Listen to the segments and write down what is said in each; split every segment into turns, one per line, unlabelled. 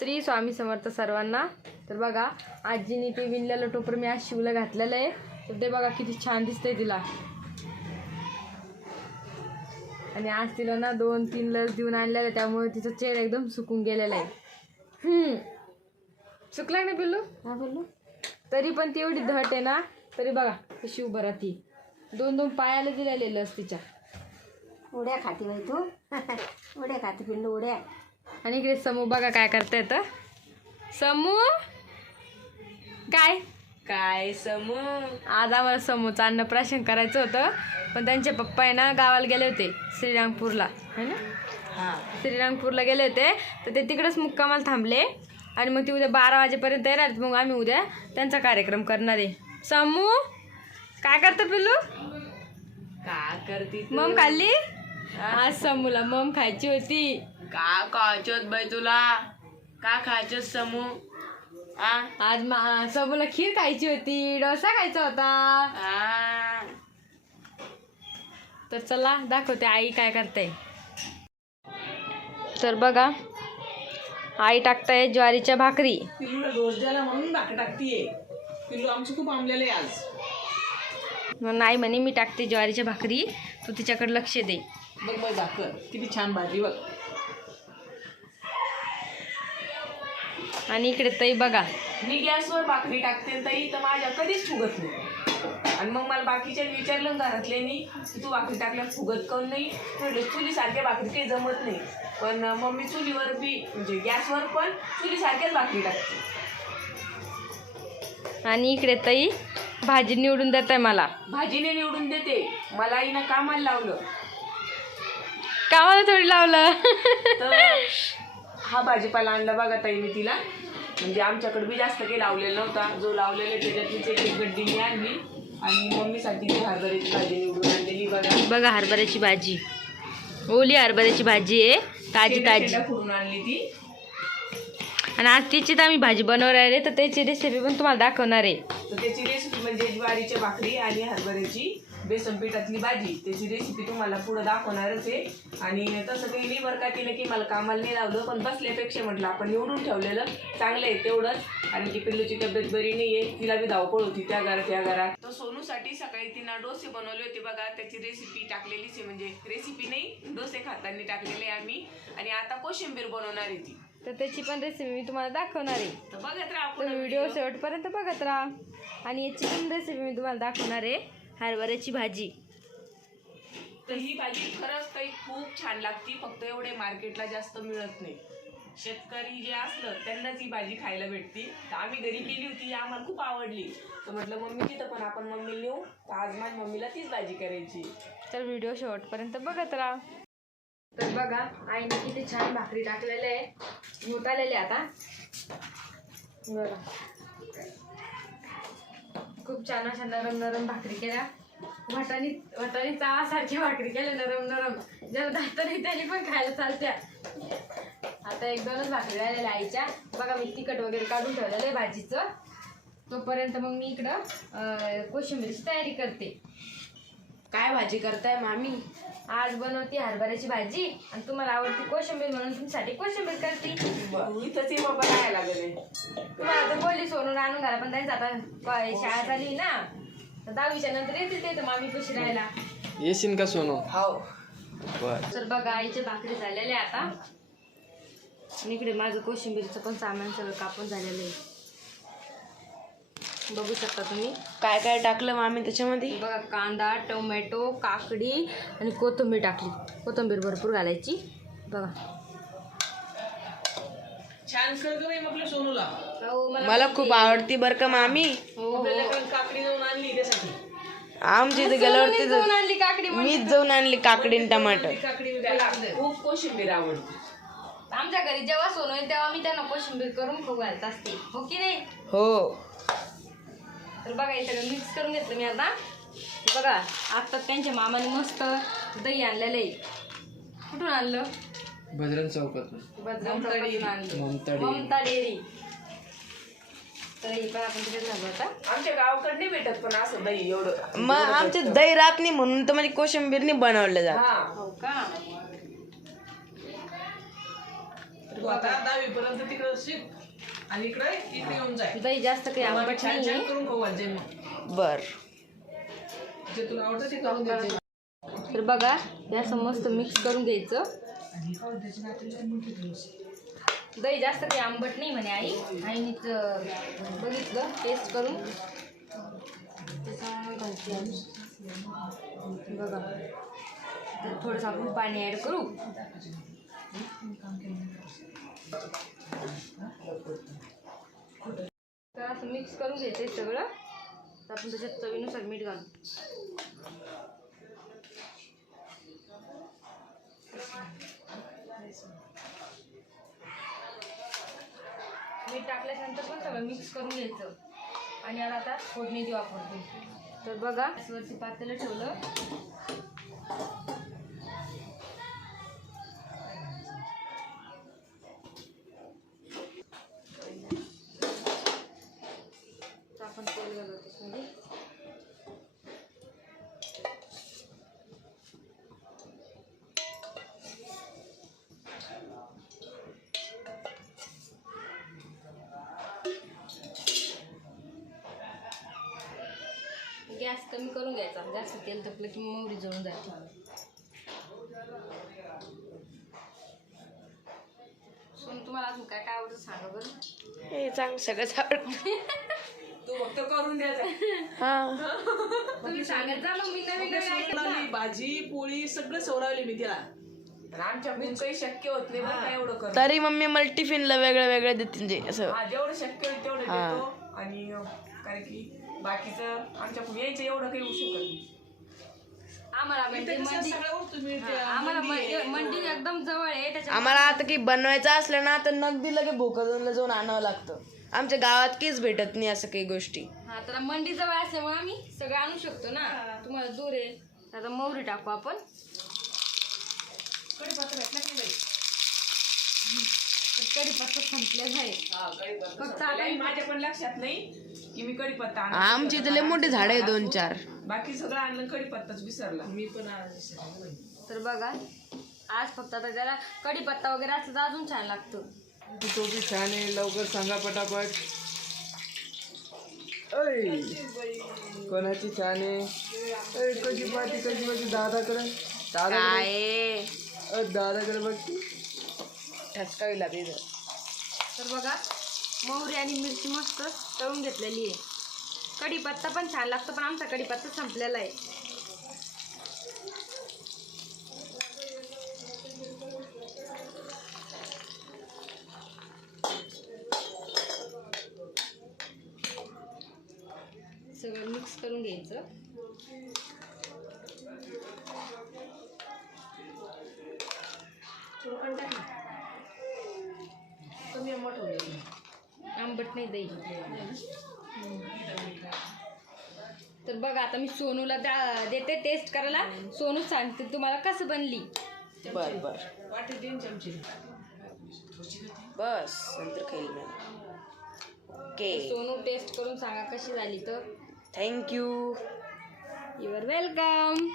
श्री स्वामी समर्थ सर्वांना. तर बघा आजीने ते विणलेलं टोपर मी आज शिवला घातलेलं आहे. तर ते बघा किती छान दिसतंय तिला. आणि आज तिला ना दोन तीन लस देऊन आणलेलं आहे त्यामुळे तिचा चेहरा एकदम सुकून गेलेला आहे. हम्म. सुकला ना पिल्लू?
हा बोललो
तरी पण ती एवढी धट आहे ना तरी बघा कशी उभं राहती दोन दोन पायाला दिलेले लस तिच्या.
उड्या खाती बाई तू. उड्या खाती पिल्लू उड्या.
आणि इकडे समू बघा काय करतायत समू? काय?
काय समू?
आज आम्हाला समूचं अन्नप्राशन करायचं होतं. पण त्यांचे पप्पा आहे ना गावाला गेले होते श्रीरामपूरला. है ना?
हा.
श्रीरामपूरला गेले होते. तर ते तिकडेच मुक्कामाला थांबले. आणि मग ते उद्या बारा वाजेपर्यंत येणार. मग आम्ही उद्या त्यांचा कार्यक्रम करणार आहे. समू? काय करतं पिल्लू?
का करती?
मम खाल्ली? आज समूला मम खायची होती.
का खायचोत बाई तुला? का खायचोत समू? आ?
आज मा समूला खीर खायची होती डोसा खायचा होता.
आ.
तर चला दाखवते आई काय करते. तर बघा आई टाकताय ज्वारीच्या भाकरी.
पिल्लूला डोस द्यायला म्हणून भाकर टाकतीये. पिल्लू आमचं खूप आंबलेलं आहे आज.
नाही म्हणे मी टाकते ज्वारीच्या भाकरी. तू तिच्याकडे लक्ष दे.
बघ बघ भाकर किती छान भाजी बघ.
आणि इकडे तई बघा.
मी गॅसवर भाकरी टाकते ताई तर माझ्या कधीच फुगत नाही. आणि मग मला बाकीच्या विचारलं घरातल्यानी की तू भाकरी टाकल्यावर फुगत काऊन नाही? चुलीसारख्या भाकरी काही जमत नाही. पण मग मी चुलीवर बी म्हणजे गॅसवर पण चुलीसारख्याच भाकरी टाकते.
आणि इकडे तई भाजी निवडून देत आहे मला
भाजीने निवडून देते. मला आईनं कामाला लावलं.
कामाला थोडी लावलं.
हा भाजीपाला आणला बघा ताई मी तिला. म्हणजे आमच्याकडे बी जास्त काही लावलेला नव्हता. जो लावलेला त्याच्यातलीच एक एक गड्डी मी आणली. आणि मम्मीसाठी ती हरभऱ्याची भाजी निवडून आणलेली बघा.
बघा हरभऱ्याची भाजी. ओली हरभऱ्याची भाजी आहे. ताजी ताजी.
आणली ती.
आणि आज तिचीच आम्ही भाजी बनवणार आहे तर त्याची रेसिपी पण तुम्हाला दाखवणार आहे.
तर त्याची रेसिपी म्हणजे ज्वारीच्या भाकरी आणि हरभऱ्याची बेसन पिठातली भाजी. त्याची रेसिपी तुम्हाला पुढं दाखवणारच आहे. आणि तसं काही नाही बरं का तिने की मला कामाला नाही लावलं पण बसल्यापेक्षा म्हटलं आपण निवडून ठेवलेलं चांगलं आहे तेवढंच. आणि ती पिल्लूची तब्येत बरी नाही आहे तिला बी धावपळ होती त्या घरात त्या घरात. तर सोनूसाठी सकाळी तिनं डोसे बनवले होते बघा. त्याची रेसिपी टाकलेलीच आहे म्हणजे रेसिपी नाही डोसे खाताना टाकलेले आम्ही. आणि आता कोशिंबीर बनवणार आहे ती.
तर त्याची पण रेसिपी मी तुम्हाला दाखवणार आहे.
तर बघत राहा
तर
आपण
व्हिडिओ शेवटपर्यंत बघत राहा. आणि याची पण रेसिपी मी तुम्हाला दाखवणार आहे हरभऱ्याची भाजी.
तर ही भाजी खरंच काही खूप छान लागती फक्त एवढे मार्केटला जास्त मिळत नाही. शेतकरी जे असलं त्यांनाच ही भाजी खायला भेटती. तर आम्ही घरी केली होती ही आम्हाला खूप आवडली. तर म्हटलं मम्मी तिथं पण आपण मम्मी नेऊ. तर आज माझ्या मम्मीला तीच भाजी करायची.
तर व्हिडिओ शेवटपर्यंत बघत राहा. तर बघा आईने किती छान भाकरी टाकलेले आहे. होत आलेले आता. बरं खूप छान अशा नरम नरम भाकरी केल्या. वाटाणी वाटाणी सारखी भाकरी केल्या नरम नरम. ज्याला दात त्याने पण खायला चालत्या. आता एक दोनच भाकरी राहिलेल्या आईच्या. बघा मी तिखट वगैरे काढून ठेवलेलं आहे भाजीचं. तोपर्यंत मग मी इकडं कोशिंबीरची तयारी करते.
काय भाजी करताय मामी?
आज बनवते हरभऱ्याची भाजी आणि तुम्हाला आवडती कोशिंबीर म्हणून तुमच्यासाठी कोशिंबीर करते.
इथंच ये बाबा काय लागले.
तुम्हाला आता बोलली सोडून आणून घाला पण त्यांचं आता शाळा झाली ना. तर दहावीच्या नंतर येतील ते तर मामी कशी राहायला.
येशील का सोनू?
हो.
तर बघा आईच्या भाकरी झालेल्या आहे आता. आणि इकडे माझं कोशिंबीरचं पण सामान सगळं कापून झालेलं आहे. बघू शकता तुम्ही.
काय काय टाकलं मामी त्याच्यामध्ये?
बघा कांदा टोमॅटो काकडी आणि कोथिंबीर टाकली. कोथिंबीर भरपूर घालायची. बघा.
छान कर आपल्या सोनूला.
मला
खूप आवडती. बरं का मामी?
हो, हो.
काकडी जाऊन आणली त्यासाठी.
आमच्या इथे गेल्यावरती
जाऊन आणली काकडी
मीच जाऊन आणली काकडी आणि टमाटर.
काकडी
खूप कोशिंबीर आवडते
आमच्या घरी जेव्हा सोनं येईल तेव्हा मी त्यांना कोशिंबीर करून खाऊ घालत असते. हो की नाही?
हो.
तर बघा हे सगळं मिक्स करून घेतलं मी आता. बघा आता त्यांच्या मामाने मस्त दही आणलेलं आहे कुठून आणलं?
बजरंग चौकात
बजरंग चौकातून आणलं.
ममता डेअरी.
ममता डेअरी. तर ही पण आपण तिथे झालो आता.
आमच्या गावाकडे नाही भेटत पण असं दही एवढं. मग आमचे दही राहत नाही म्हणून तर म्हणजे कोशिंबीरनी बनवलं जात.
हो. का? तर
तू आता दहावी पर्यंत तिकडं शिक. आणि इकडे इकडे येऊन जाय.
दही जास्त काही आंबट
छान छान
नाही
करून खाऊ घालते मग.
बर.
जे तुला आवडतं ते करून
तर बघा असं मस्त मिक्स करून घ्यायचं. दही जास्त काही आंबट नाही म्हणे आई. आईनीच अं, बघितलं टेस्ट करून. त्याच्यामुळे घालते आम्ही. बघा. तर थोडंसं आपण पाणी ॲड करू. तर असं मिक्स करून घ्यायचं सगळं. तर आपण त्याच्यात चवीनुसार मीठ घालू. मीठ टाकल्यानंतर पण सगळं मिक्स करून घ्यायचं. आणि याला आता फोडणी देऊ आपण. तर बघा वरती पातेलं ठेवलं. गॅस कमी करून घ्यायचा. जास्त तेल टाकलं की मोहरी जळून जाते. सोनू तुम्हाला अजून काय काय आवडतं सांगा बरं.
हे चांग सगळंच आवडतं.
तू फक्त करून द्यायचा
हा.
तुम्ही सांगत जा मग मी नवीन नवीन ऐकत जा.
सोडवली, भाजी पोळी सगळं सोडवली मी तिला.
आमच्याकडून काही शक्य होत नाही बरं का एवढं कर
तरी मम्मी मला टिफिनला वेगळं वेगळं देते म्हणजे असं.
हा जेवढं शक्य होईल तेवढं
हा.
देतो. आणि अं, कारण की बाकीचं आमच्याकडून यायचं एवढं काही होऊ शकत नाही.
आम्हाला म्हणजे मंडी हा, आम्हाला
मंडी
एकदम जवळ आहे त्याच्या
आम्हाला आता काही बनवायचं असलं ना तर नगदी लगे भोकरदनला जाऊन आणावं लागतं. आमच्या गावात काहीच भेटत नाही असं काही गोष्टी.
हा तर मंडी जवळ असल्यामुळे आम्ही सगळं आणू शकतो ना. तुम्हाला दूर आहे. आता मोहरी टाकू आपण.
कढीपत्ता की
संपलेला आहे
हा, कढीपत्ता
फक्त
संपलेला आहे.
आपण-
माझ्या पण लक्षात नाही की मी कढीपत्ता आणला.
आमची इथे लय मोठी झाडं आहे दोन चार.
बाकी सगळं आणलं कढीपत्ताच विसरला.
मी पण आज.
तर बघा आज फक्त आता त्याला कढीपत्ता वगैरे असलं तर अजून छान लागतं.
ती टोपी छान आहे लवकर सांगा पटापट. ऐ कोणाची छान आहे? ऐ, कशी पाहती कशी पाहती दादाकडे? दादा
काय?
दादाकडे बघती ठसकावी लागेल
तर बघा मोहरी आणि मिरची मस्त तळून घेतलेली आहे. कढीपत्ता पण छान लागतो पण आमचा कढीपत्ता संपलेला आहे. सगळं मिक्स करून घ्यायचं
थोडं टाक ना. कमी आंबट होऊन जाईल.
आंबट नाही दही. तर बघा आता मी सोनूला द्या- देते टेस्ट करायला. सोनू सांगते तुम्हाला कसं बनली.
बर बर. बस नंतर खाईल मी. ओके
सोनू टेस्ट करून सांगा कशी झाली तर.
थँक्यू
यू आर वेलकम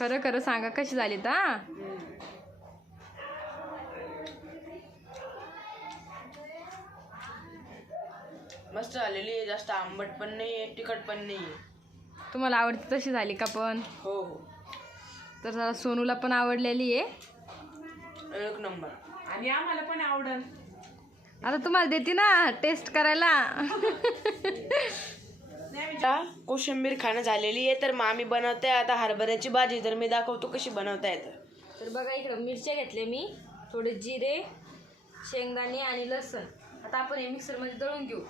खरं खरं सांगा कशी झाली तर हा?
मस्त झालेली आहे जास्त आंबट पण नाही आहे तिखट पण नाही आहे
तुम्हाला आवडते तशी झाली का पण?
हो हो.
तर जरा सोनूला पण आवडलेली आहे.
एक नंबर.
आणि आम्हाला पण आवडल.
आता तुम्हाला देते ना टेस्ट करायला.
आता कोशिंबीर खाणं झालेली आहे तर मामी बनवते आता हरभऱ्याची भाजी. तर मी दाखवतो कशी बनवता येतं.
तर बघा इकडं मिरच्या घेतले मी थोडे जिरे शेंगदाणे आणि लसण. आता आपण हे मिक्सरमध्ये दळून घेऊ.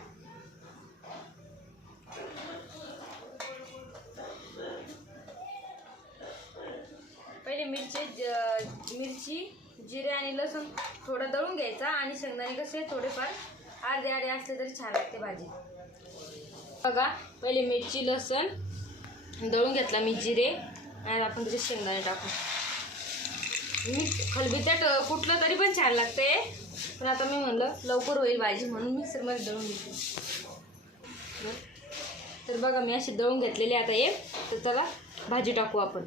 पहिले मिरची ज- मिरची जिरे आणि लसूण थोडं दळून घ्यायचा आणि शेंगदाणे कसे थोडेफार अर्धे अर्धे असले तरी छान लागते भाजी. बघा पहिले मिरची लसण दळून घेतला मी जिरे. आणि आपण त्याचे शेंगदाणे टाकू. मी खलबत्यात कुठलं तरी पण छान लागते. पण आता मी म्हणलं लवकर होईल भाजी म्हणून मिक्सरमध्ये दळून घेते तर बघा मी असे दळून घेतलेले आता हे तर चला भाजी टाकू आपण.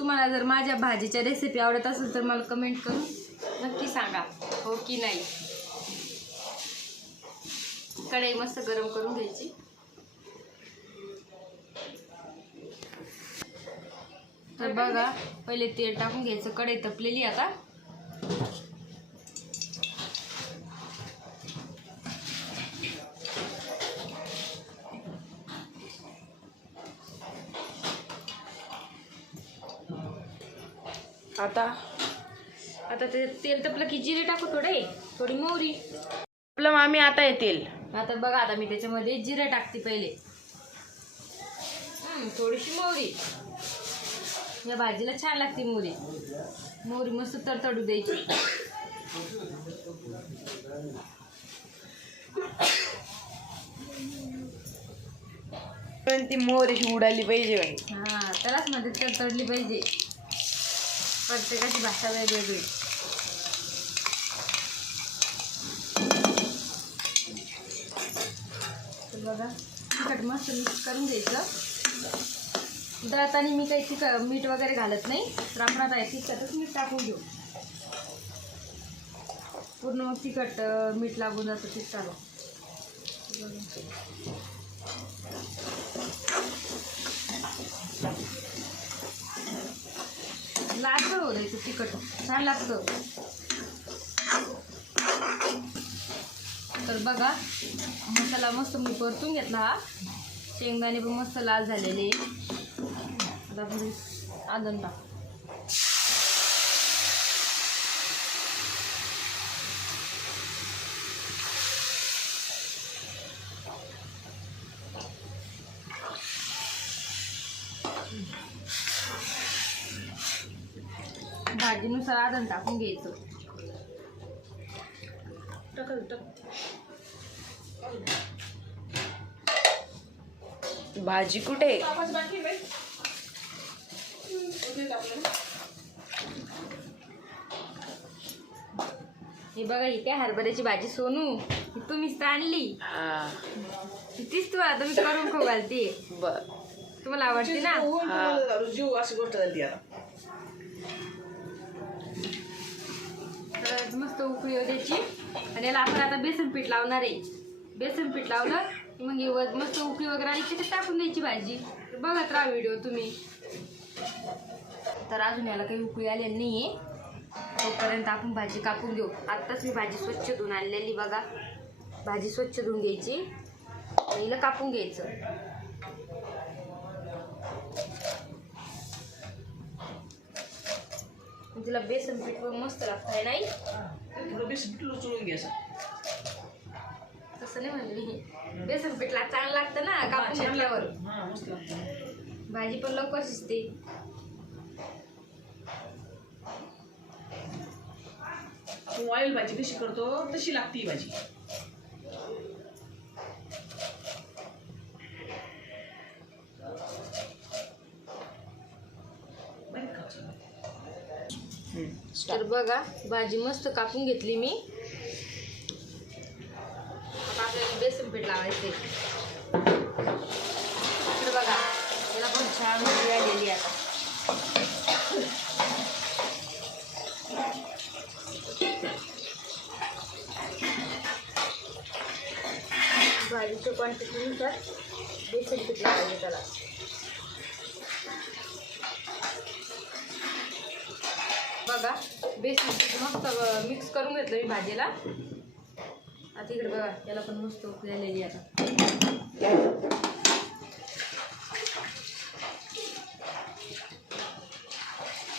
तुम्हाला जर माझ्या भाजीच्या रेसिपी आवडत असेल तर मला कमेंट करून नक्की सांगा. हो की नाही? कढई मस्त गरम करून घ्यायची. तर बघा पहिले तेल टाकून घ्यायचं. कढई तपलेली आता.
आता
आता ते तेल तपलं की जिरे टाकू थोडे थोडी मोहरी.
आपलं मामी आता येतील
आता बघा आता मी त्याच्यामध्ये जिरे टाकते पहिले. हं, थोडीशी मोहरी. या भाजीला छान लागते मोहरी. मोहरी मस्त तडतडू द्यायची.
पण ती मोहर उडाली पाहिजे
हा त्यालाच मध्ये तडतडली पाहिजे. प्रत्येकाची भाषा वेगवेगळी. तर बघा तिखट मस्त मिक्स करून द्यायचं दळताना मी काही तिख मीठ वगैरे घालत नाही. तर आपण आता तिखटच मीठ टाकून घेऊ. पूर्ण मग तिखट मीठ लागून जातं तिखटाला लाल ओढायचं द्यायचं तिखट. छान लागतं. तर बघा मसाला मस्त मी परतून घेतला हा. शेंगदाणे पण मस्त लाल झालेले. आता आदन टाक. भाजीनुसार आदन टाकून घ्यायचं.
भाजी कुठे?
हे बघा ही काय हरभऱ्याची भाजी सोनू. तुम्हीच तर आणली.
हा.
तीच तुम्हाला तुम्ही करून खाऊ घालते
बर.
तुम्हाला आवडते ना?
जीव अशी गोष्ट झाली आता.
मस्त उकळी येऊ द्यायची. आणि याला आपण आता बेसन पीठ लावणार आहे. बेसन पीठ लावलं की मग ही मस्त उकळी वगैरे आली की त्याच्यात टाकून द्यायची भाजी. बघत राहा व्हिडिओ तुम्ही. तर अजून याला काही उकळी आलेली नाही आहे तोपर्यंत आपण भाजी कापून घेऊ. आत्ताच मी भाजी स्वच्छ धुवून आणलेली बघा. भाजी स्वच्छ धुवून घ्यायची. आणि हिला कापून घ्यायचं. तिला बेसन पीठ पण मस्त लागतं आहे नाही?
थोडं बेसन पिठलं चोळून घ्यायचं
तसं नाही म्हणले मी. बेसन पीठला चांगलं लागतं ना कापून घेतल्यावर.
हा मस्त लागतं.
भाजी पण लवकर शिजते.
तू ऑइल भाजी कशी करतो तशी लागते ही भाजी.
तर बघा भाजी मस्त कापून घेतली मी. आता आपल्याला बेसन पीठ लावायचे तर बघा त्याला पण छान उकळी आलेली आता. भाजीच्या क्वांटिटीनुसार बेसन पीठ लावायचे त्याला. बघा बेसन पीठ मस्त मिक्स करून घेतलं मी भाजीला. आता इकडे बघा याला पण मस्त उकळलेली आता.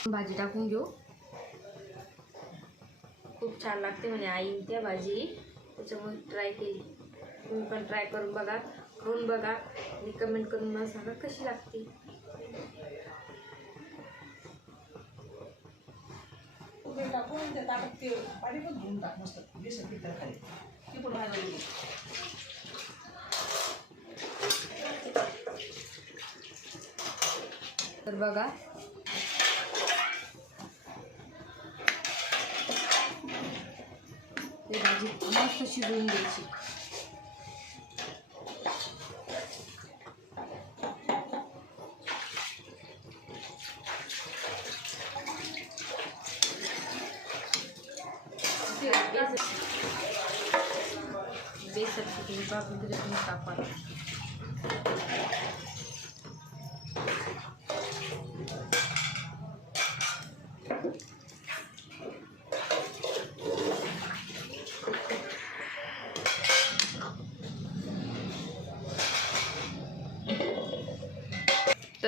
भाजी टाकून घेऊ. खूप छान लागते म्हणे आई त्या भाजी. त्याच्यामुळे ट्राय केली. तुम्ही पण ट्राय करून बघा खाऊन बघा. आणि कमेंट करून मला सांगा कशी लागते.
ते टाकून त्या ताटात ते पाणी पण घेऊन टाक. मस्त. बेसन पीठ तरकारी ती पण भाजून
तर बघा. ते भाजी मस्त शिजवून द्यायची बेसन पिठी टाकून तरी तुम्ही टाका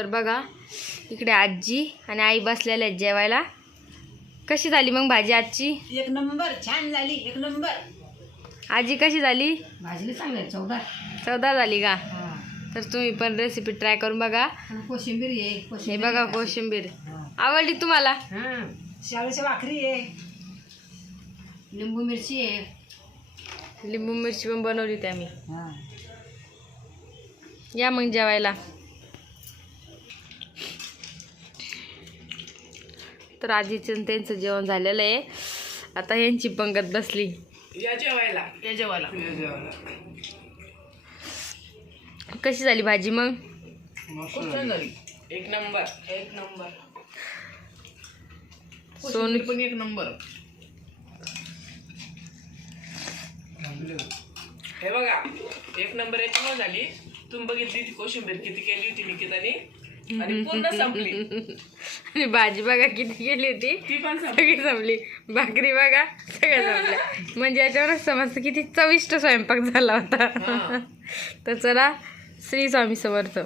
तर बघा इकडे आजी आणि आई बसलेल्या आहेत जेवायला. कशी झाली मग भाजी आजची?
एक नंबर छान झाली एक नंबर.
आजी कशी झाली?
भाजीला चांगलं चौदा
चौदा झाली का? तर तुम्ही पण रेसिपी ट्राय करून बघा.
कोशिंबीर आहे
हे
कोशिंबीर
बघा कोशिंबीर. आवडली तुम्हाला?
हा. शाळेची भाकरी आहे लिंबू मिरची आहे
लिंबू मिरची पण बनवली होती आम्ही.
हा.
या मग जेवायला. तर आजीचं आणि त्यांचं जेवण झालेलं आहे. आता यांची पंगत बसली.
या जेवायला. या जेवायला. या जेवायला.
कशी झाली भाजी मग?
खूप छान झाली. एक नंबर. एक नंबर.
सोन
पण एक नंबर.
हे बघा एक नंबर याच्यामुळे झाली तुम्ही बघितली ती कोशिंबीर किती केली होती निकिताने? आणि पूर्ण संपली.
आणि भाजी बघा किती गेली होती.
ती पण संपली.
सगळी संपली. भाकरी बघा सगळ्या संपल्या म्हणजे याच्यावरच समजतं किती चविष्ट स्वयंपाक झाला होता. तर चला श्री स्वामी समर्थ.